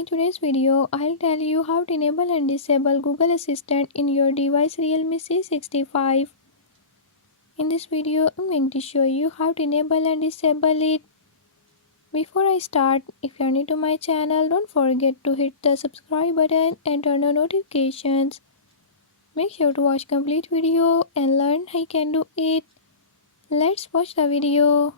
In today's video, I'll tell you how to enable and disable Google Assistant in your device Realme C65. In this video, I'm going to show you how to enable and disable it. Before I start, if you're new to my channel, don't forget to hit the subscribe button and turn on notifications. Make sure to watch complete video and learn how you can do it. Let's watch the video.